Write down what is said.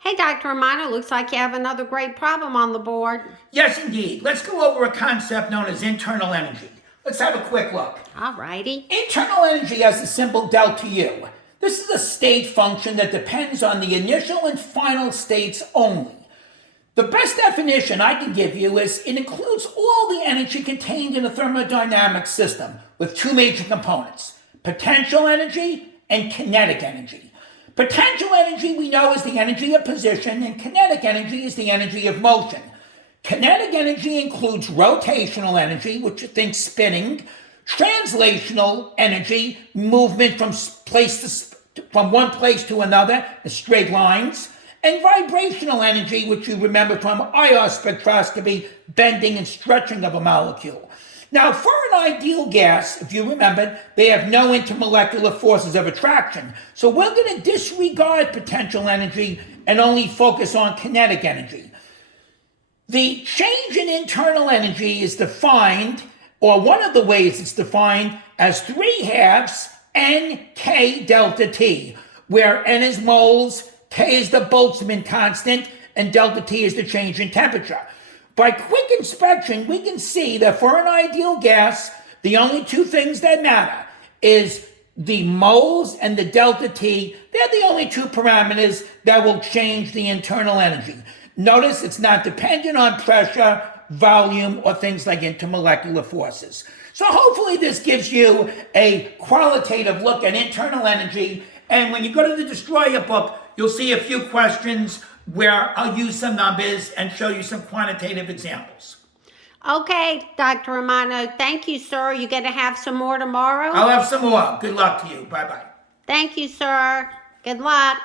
Hey, Dr. Romano, looks like you have another great problem on the board. Yes, indeed. Let's go over a concept known as internal energy. Let's have a quick look. Alrighty. Internal energy has the symbol delta U. This is a state function that depends on the initial and final states only. The best definition I can give you is it includes all the energy contained in a thermodynamic system with two major components, potential energy and kinetic energy. Potential energy we know is the energy of position, and kinetic energy is the energy of motion. Kinetic energy includes rotational energy, which you think spinning, translational energy, movement from one place to another, straight lines, and vibrational energy, which you remember from IR spectroscopy, bending and stretching of a molecule. Now, for an ideal gas, if you remember, they have no intermolecular forces of attraction. So we're going to disregard potential energy and only focus on kinetic energy. The change in internal energy is defined, or one of the ways it's defined, as 3/2 NK delta T, where N is moles, K is the Boltzmann constant, and delta T is the change in temperature. By quick inspection, we can see that for an ideal gas, the only two things that matter is the moles and the delta T. They're the only two parameters that will change the internal energy. Notice it's not dependent on pressure, volume, or things like intermolecular forces. So hopefully this gives you a qualitative look at internal energy. And when you go to the Destroyer book, you'll see a few questions where I'll use some numbers and show you some quantitative examples. Okay, Dr. Romano, thank you, sir. You going to have some more tomorrow? I'll have some more. Good luck to you. Bye-bye. Thank you, sir. Good luck.